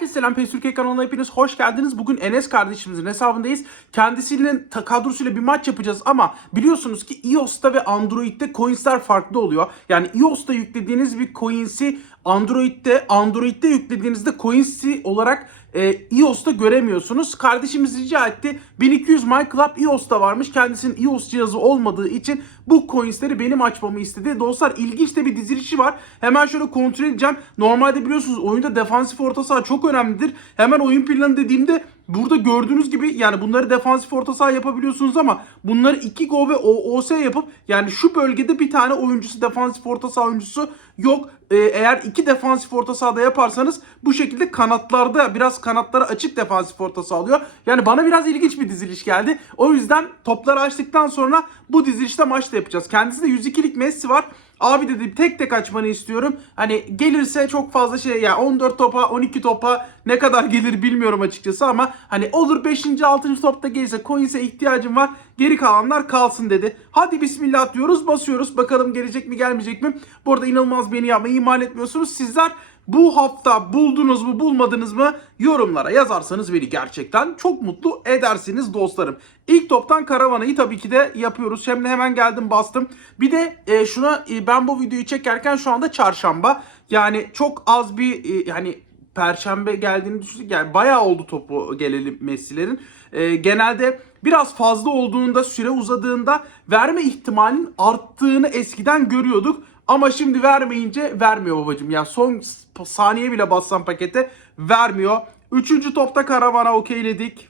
Herkese selam PES Türkiye kanalına hepiniz hoş geldiniz. Bugün Enes kardeşimizin hesabındayız. Kendisinin kadrosuyla bir maç yapacağız ama biliyorsunuz ki iOS'ta ve Android'de coinsler farklı oluyor. Yani iOS'ta yüklediğiniz bir coins'i Android'de, Android'de yüklediğinizde coins'i olarak e, iOS'ta göremiyorsunuz. Kardeşimiz rica etti. 1200 MyClub iOS'ta varmış. Kendisinin iOS cihazı olmadığı için bu coinsleri benim açmamı istedi. Dostlar ilginç de bir dizilişi var. Hemen şöyle kontrol edeceğim. Normalde biliyorsunuz oyunda defansif orta saha çok önemlidir. Hemen oyun planı dediğimde burada gördüğünüz gibi yani bunları defansif orta saha yapabiliyorsunuz ama bunları 2 go ve OOS yapıp yani şu bölgede bir tane oyuncusu defansif orta saha oyuncusu yok. Ee, eğer iki defansif orta sahada yaparsanız bu şekilde kanatlarda biraz kanatları açık defansif orta saha oluyor. Yani bana biraz ilginç bir diziliş geldi. O yüzden topları açtıktan sonra bu dizilişte maçta yapacağız. Kendisinde 102'lik Messi var. Abi dedi tek tek açmanı istiyorum. Hani gelirse çok fazla şey ya 14 topa 12 topa ne kadar gelir bilmiyorum açıkçası ama hani olur 5. 6. topta gelirse coins'e ihtiyacım var. Geri kalanlar kalsın dedi. Hadi bismillah diyoruz basıyoruz. Bakalım gelecek mi gelmeyecek mi? Bu arada inanılmaz beni yapmayı ihmal etmiyorsunuz. Sizler bu hafta buldunuz mu bulmadınız mı yorumlara yazarsanız beni gerçekten çok mutlu edersiniz dostlarım. İlk toptan karavanayı tabii ki de yapıyoruz. Şimdi hemen geldim bastım. Bir de e, şuna e, ben bu videoyu çekerken şu anda çarşamba. Yani çok az bir e, hani perşembe geldiğini düşündük. Yani bayağı oldu topu gelelim Messi'lerin. E, genelde biraz fazla olduğunda süre uzadığında verme ihtimalinin arttığını eskiden görüyorduk. Ama şimdi vermeyince vermiyor babacım. Ya son saniye bile bassam pakete vermiyor. Üçüncü topta karavana okeyledik.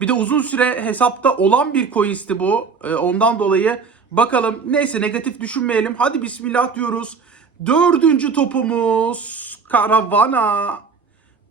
Bir de uzun süre hesapta olan bir coins'ti bu. Ee, ondan dolayı bakalım. Neyse negatif düşünmeyelim. Hadi bismillah diyoruz. Dördüncü topumuz karavana.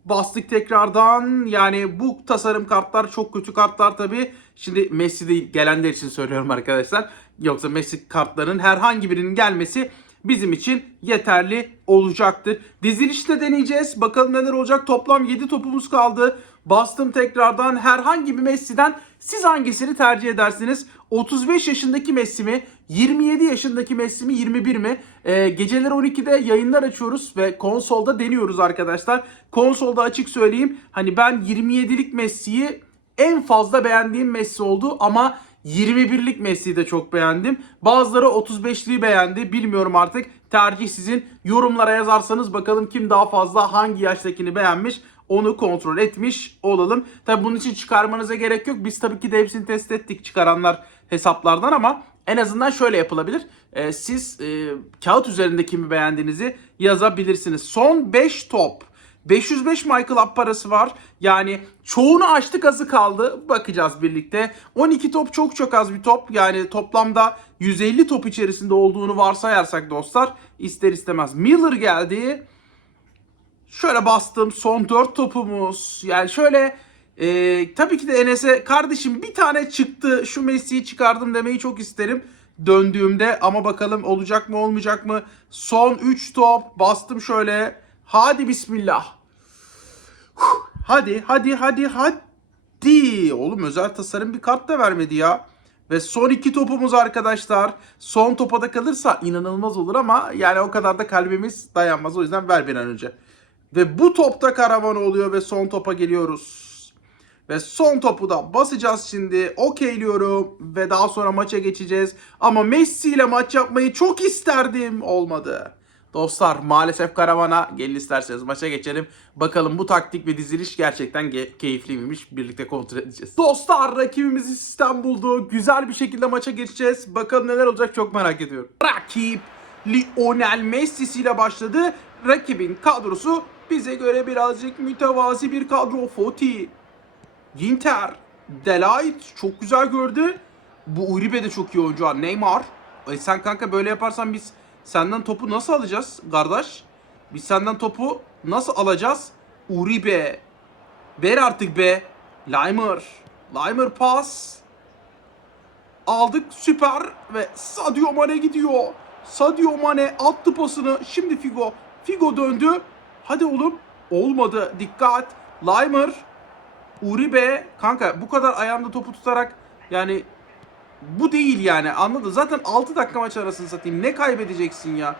Bastık tekrardan. Yani bu tasarım kartlar çok kötü kartlar tabii. Şimdi Messi değil gelenler için söylüyorum arkadaşlar. Yoksa Messi kartlarının herhangi birinin gelmesi bizim için yeterli olacaktır. Dizilişte deneyeceğiz. Bakalım neler olacak. Toplam 7 topumuz kaldı. Bastım tekrardan. Herhangi bir Messi'den siz hangisini tercih edersiniz? 35 yaşındaki Messi mi? 27 yaşındaki Messi mi? 21 mi? Ee, geceleri 12'de yayınlar açıyoruz ve konsolda deniyoruz arkadaşlar. Konsolda açık söyleyeyim. Hani ben 27'lik Messi'yi en fazla beğendiğim Messi oldu ama 21'lik Messi'yi de çok beğendim. Bazıları 35'liği beğendi. Bilmiyorum artık. Tercih sizin. Yorumlara yazarsanız bakalım kim daha fazla hangi yaştakini beğenmiş onu kontrol etmiş olalım. Tabi bunun için çıkarmanıza gerek yok. Biz tabii ki de hepsini test ettik çıkaranlar hesaplardan ama en azından şöyle yapılabilir. Ee, siz e, kağıt üzerinde kimi beğendiğinizi yazabilirsiniz. Son 5 top. 505 Michael Up parası var. Yani çoğunu açtık azı kaldı. Bakacağız birlikte. 12 top çok çok az bir top. Yani toplamda 150 top içerisinde olduğunu varsayarsak dostlar ister istemez. Miller geldi. Şöyle bastım son 4 topumuz. Yani şöyle e, tabii ki de Enes'e kardeşim bir tane çıktı şu Messi'yi çıkardım demeyi çok isterim döndüğümde ama bakalım olacak mı olmayacak mı. Son 3 top bastım şöyle. Hadi bismillah. Hadi hadi hadi hadi. Oğlum özel tasarım bir kart da vermedi ya. Ve son iki topumuz arkadaşlar. Son topa da kalırsa inanılmaz olur ama yani o kadar da kalbimiz dayanmaz. O yüzden ver bir an önce. Ve bu topta karavan oluyor ve son topa geliyoruz. Ve son topu da basacağız şimdi. Okeyliyorum ve daha sonra maça geçeceğiz. Ama Messi ile maç yapmayı çok isterdim. Olmadı. Dostlar maalesef karavana gelin isterseniz maça geçelim. Bakalım bu taktik ve diziliş gerçekten ge- keyifli miymiş? Birlikte kontrol edeceğiz. Dostlar rakibimizi sistem buldu. Güzel bir şekilde maça geçeceğiz. Bakalım neler olacak çok merak ediyorum. Rakip Lionel Messi ile başladı. Rakibin kadrosu bize göre birazcık mütevazi bir kadro. Foti, Ginter, Delight çok güzel gördü. Bu Uribe de çok iyi oyuncu. Neymar. E sen kanka böyle yaparsan biz senden topu nasıl alacağız kardeş? Biz senden topu nasıl alacağız? Uribe. Ver artık be. Limer. Limer pas. Aldık süper ve Sadio Mane gidiyor. Sadio Mane attı pasını. Şimdi Figo. Figo döndü. Hadi oğlum. Olmadı. Dikkat. Limer. Uribe kanka bu kadar ayağında topu tutarak yani bu değil yani anladın. Zaten 6 dakika maç arasını satayım. Ne kaybedeceksin ya?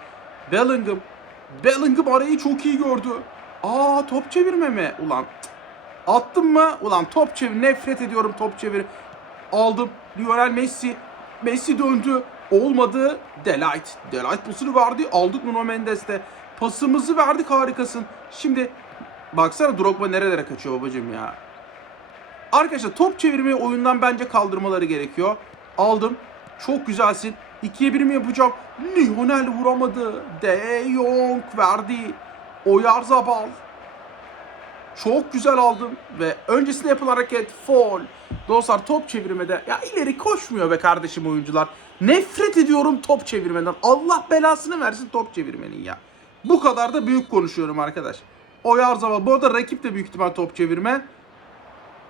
Bellingham. Bellingham arayı çok iyi gördü. Aa top çevirme mi? Ulan attım mı? Ulan top çevir. Nefret ediyorum top çevir. Aldım. Lionel Messi. Messi döndü. Olmadı. Delight. Delight pasını verdi. Aldık Nuno Mendes'te. Pasımızı verdik harikasın. Şimdi baksana Drogba nerelere kaçıyor babacım ya. Arkadaşlar top çevirmeyi oyundan bence kaldırmaları gerekiyor. Aldım. Çok güzelsin. 2'ye 1 mi yapacağım? Lionel vuramadı. De Jong verdi. Oyarzabal. Çok güzel aldım ve öncesinde yapılan hareket foul. Dostlar top çevirmede ya ileri koşmuyor be kardeşim oyuncular. Nefret ediyorum top çevirmeden. Allah belasını versin top çevirmenin ya. Bu kadar da büyük konuşuyorum arkadaş. Oyarzabal. Bu arada rakip de büyük ihtimal top çevirme.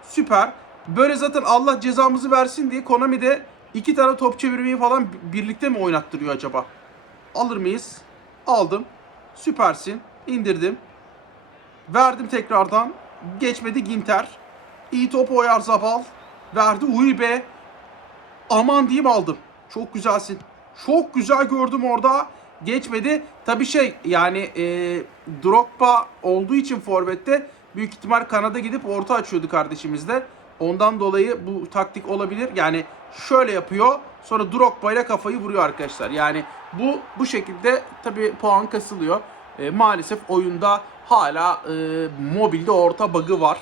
Süper. Böyle zaten Allah cezamızı versin diye Konami'de iki tane top çevirmeyi falan birlikte mi oynattırıyor acaba? Alır mıyız? Aldım. Süpersin. İndirdim. Verdim tekrardan. Geçmedi Ginter. İyi top Oyarzabal. Verdi Uribe. Aman diyeyim aldım. Çok güzelsin. Çok güzel gördüm orada. Geçmedi. Tabi şey yani e, Drogba olduğu için forvette büyük ihtimal Kanada gidip orta açıyordu kardeşimizle. Ondan dolayı bu taktik olabilir. Yani şöyle yapıyor. Sonra Drogba ile kafayı vuruyor arkadaşlar. Yani bu bu şekilde tabi puan kasılıyor. E, maalesef oyunda hala e, mobilde orta bug'ı var.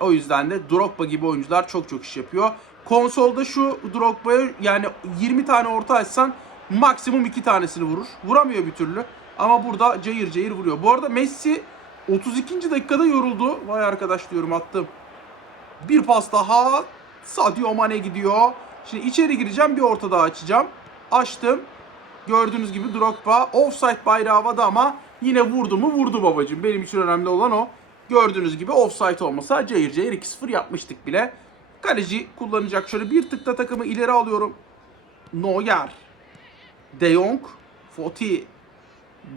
O yüzden de Drogba gibi oyuncular çok çok iş yapıyor. Konsolda şu Drogba'ya yani 20 tane orta açsan maksimum 2 tanesini vurur. Vuramıyor bir türlü. Ama burada cayır cayır vuruyor. Bu arada Messi 32. dakikada yoruldu. Vay arkadaş diyorum attım. Bir pas daha. Sadio Mane gidiyor. Şimdi içeri gireceğim bir orta daha açacağım. Açtım. Gördüğünüz gibi Drogba offside bayrağı havada ama yine vurdu mu vurdu babacığım. Benim için önemli olan o. Gördüğünüz gibi offside olmasa cayır cayır 2-0 yapmıştık bile. Kaleci kullanacak. Şöyle bir tıkta takımı ileri alıyorum. Neuer. De Jong. Foti.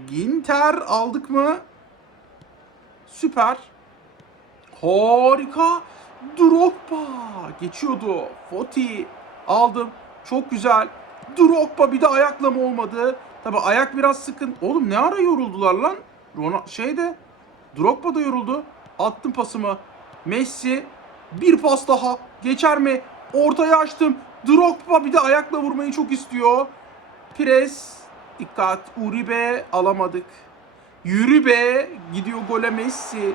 Ginter aldık mı? Süper. Harika. Drogba. Geçiyordu. Foti. Aldım. Çok güzel. Drogba bir de ayakla mı olmadı? Tabi ayak biraz sıkın. Oğlum ne ara yoruldular lan? Rona şeyde. Drogba da yoruldu. Attım pasımı. Messi. Bir pas daha. Geçer mi? Ortaya açtım. Drogba bir de ayakla vurmayı çok istiyor. Pres. Dikkat. Uribe alamadık. Yürü be. Gidiyor gole Messi.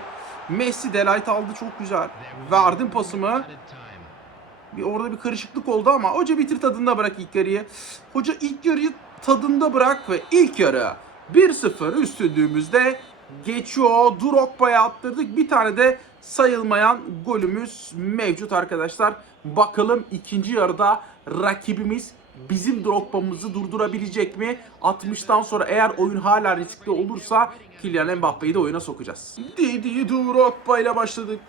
Messi delight aldı çok güzel. Verdim pasımı. Bir orada bir karışıklık oldu ama hoca bitir tadında bırak ilk yarıyı. Hoca ilk yarıyı tadında bırak ve ilk yarı 1-0 üstünlüğümüzde geçiyor. Drogba'ya attırdık. Bir tane de sayılmayan golümüz mevcut arkadaşlar. Bakalım ikinci yarıda rakibimiz bizim Drogba'mızı durdurabilecek mi? 60'tan sonra eğer oyun hala riskli olursa Kylian Mbappe'yi de oyuna sokacağız. Didi Drogba ile başladık.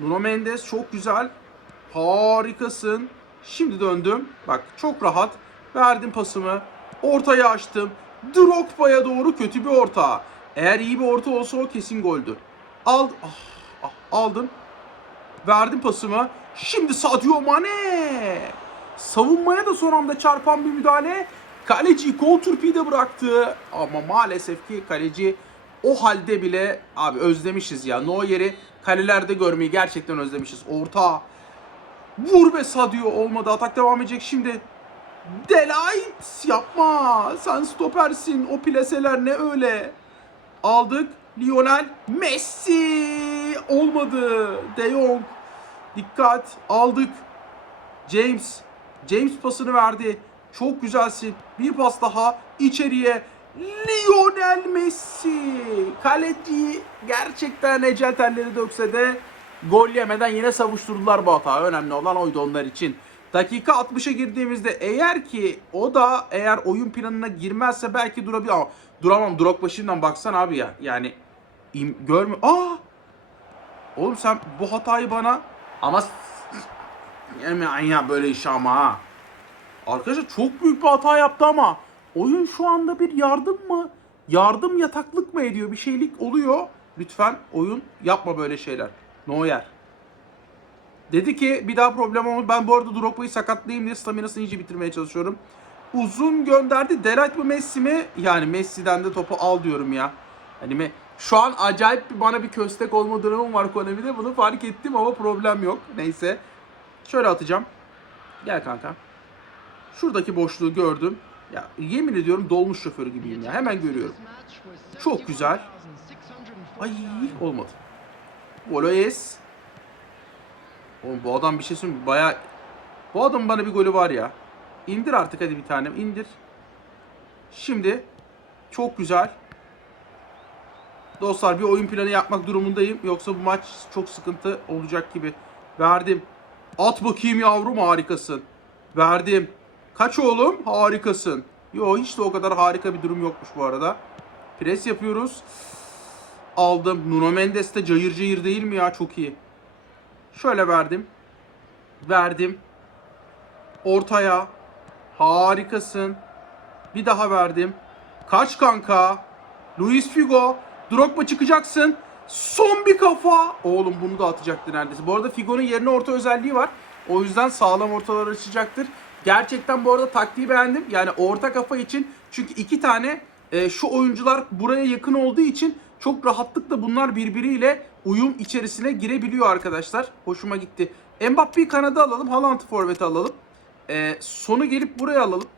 Nuno Mendes çok güzel. Harikasın. Şimdi döndüm. Bak çok rahat. Verdim pasımı. Ortaya açtım. Drogba'ya doğru kötü bir orta. Eğer iyi bir orta olsa o kesin goldü. Al, ah, ah, aldım. Verdim pasımı. Şimdi Sadio Mane. Savunmaya da son anda çarpan bir müdahale. Kaleci kol turpiyi de bıraktı. Ama maalesef ki kaleci o halde bile abi özlemişiz ya. Neuer'i kalelerde görmeyi gerçekten özlemişiz. Orta. Vur be Sadio olmadı. Atak devam edecek şimdi. Delight yapma. Sen stopersin. O plaseler ne öyle. Aldık. Lionel Messi olmadı. De Jong. Dikkat. Aldık. James. James pasını verdi. Çok güzelsin. Bir pas daha içeriye. Lionel Messi. Kaleci gerçekten ecel telleri dökse de gol yemeden yine savuşturdular bu hata. Önemli olan oydu onlar için. Dakika 60'a girdiğimizde eğer ki o da eğer oyun planına girmezse belki durabilir ama duramam. Drogba şimdiden baksana abi ya. Yani im, görmüyor. Aa! Oğlum sen bu hatayı bana ama Yemeyen ya böyle iş ama ha. Arkadaşlar çok büyük bir hata yaptı ama oyun şu anda bir yardım mı? Yardım yataklık mı ediyor? Bir şeylik oluyor. Lütfen oyun yapma böyle şeyler. Neuer. Dedi ki bir daha problem olmaz. Ben bu arada Drogba'yı sakatlayayım diye staminasını iyice bitirmeye çalışıyorum. Uzun gönderdi. Delight mı Messi mi? Yani Messi'den de topu al diyorum ya. Hani Şu an acayip bir bana bir köstek olma durumum var Konami'de. Bunu fark ettim ama problem yok. Neyse. Şöyle atacağım. Gel kanka. Şuradaki boşluğu gördüm. Ya yemin ediyorum dolmuş şoförü gibiyim ya. Hemen görüyorum. Çok güzel. Ay olmadı. Voloyes. Oğlum bu adam bir şey söyleyeyim? Baya... Bu adamın bana bir golü var ya. İndir artık hadi bir tane. indir. Şimdi çok güzel. Dostlar bir oyun planı yapmak durumundayım. Yoksa bu maç çok sıkıntı olacak gibi. Verdim. At bakayım yavrum harikasın. Verdim. Kaç oğlum? Harikasın. Yo hiç de o kadar harika bir durum yokmuş bu arada. Pres yapıyoruz. Aldım. Nuno Mendes de cayır cayır değil mi ya? Çok iyi. Şöyle verdim. Verdim. Ortaya. Harikasın. Bir daha verdim. Kaç kanka? Luis Figo. Drogba çıkacaksın. Son bir kafa. Oğlum bunu da atacaktı neredeyse. Bu arada Figo'nun yerine orta özelliği var. O yüzden sağlam ortalar açacaktır. Gerçekten bu arada taktiği beğendim. Yani orta kafa için. Çünkü iki tane e, şu oyuncular buraya yakın olduğu için çok rahatlıkla bunlar birbiriyle uyum içerisine girebiliyor arkadaşlar. Hoşuma gitti. Mbappe'yi kanada alalım. Haaland'ı forvete alalım. E, sonu gelip buraya alalım.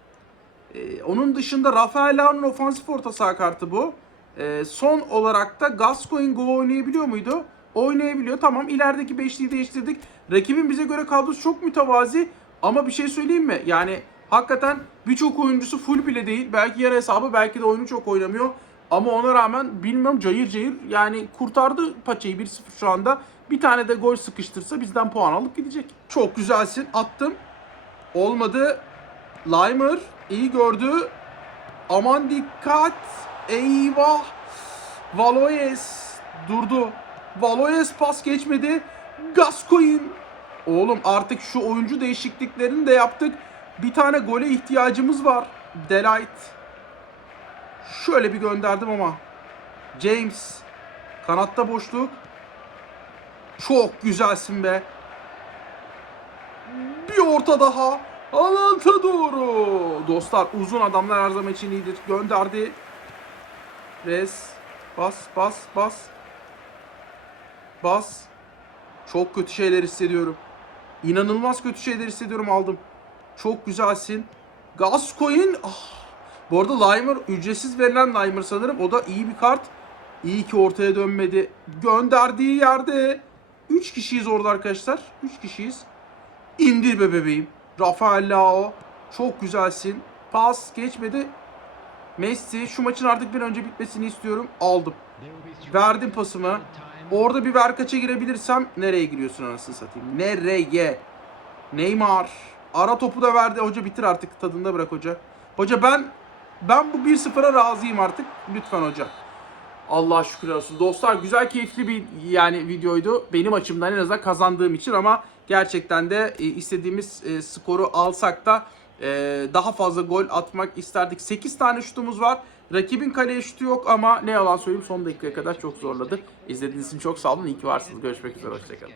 Ee, onun dışında Rafael Leao'nun ofansif orta saha kartı bu. Ee, son olarak da Gascoigne Go oynayabiliyor muydu? Oynayabiliyor. Tamam ilerideki beşliği değiştirdik. Rakibin bize göre kadrosu çok mütevazi. Ama bir şey söyleyeyim mi? Yani hakikaten birçok oyuncusu full bile değil. Belki yarı hesabı belki de oyunu çok oynamıyor. Ama ona rağmen bilmiyorum cayır cayır yani kurtardı paçayı 1-0 şu anda. Bir tane de gol sıkıştırsa bizden puan alıp gidecek. Çok güzelsin. Attım. Olmadı. Limer iyi gördü. Aman dikkat. Eyvah. Valoyes durdu. Valoyes pas geçmedi. Gascoigne. Oğlum artık şu oyuncu değişikliklerini de yaptık. Bir tane gole ihtiyacımız var. Delight. Şöyle bir gönderdim ama. James. Kanatta boşluk. Çok güzelsin be. Bir orta daha. Alanta doğru. Dostlar uzun adamlar her zaman için iyidir. Gönderdi. Res. Bas bas bas. Bas. Çok kötü şeyler hissediyorum. İnanılmaz kötü şeyler hissediyorum aldım. Çok güzelsin. Gascoigne. Ah. Bu arada Limer ücretsiz verilen Limer sanırım. O da iyi bir kart. İyi ki ortaya dönmedi. Gönderdiği yerde 3 kişiyiz orada arkadaşlar. 3 kişiyiz. İndir be bebeğim. Rafael Leao. Çok güzelsin. Pas geçmedi. Messi şu maçın artık bir önce bitmesini istiyorum. Aldım. Verdim pasımı. Orada bir verkaça girebilirsem nereye giriyorsun anasını satayım? Nereye? Neymar. Ara topu da verdi. Hoca bitir artık. Tadında bırak hoca. Hoca ben ben bu 1-0'a razıyım artık. Lütfen hoca. Allah şükür olsun. Dostlar güzel keyifli bir yani videoydu. Benim açımdan en azından kazandığım için ama gerçekten de e, istediğimiz e, skoru alsak da e, daha fazla gol atmak isterdik. 8 tane şutumuz var. Rakibin kaleye şutu yok ama ne yalan söyleyeyim son dakikaya kadar çok zorladı. İzlediğiniz için çok sağ olun. İyi ki varsınız. Görüşmek üzere. Hoşçakalın.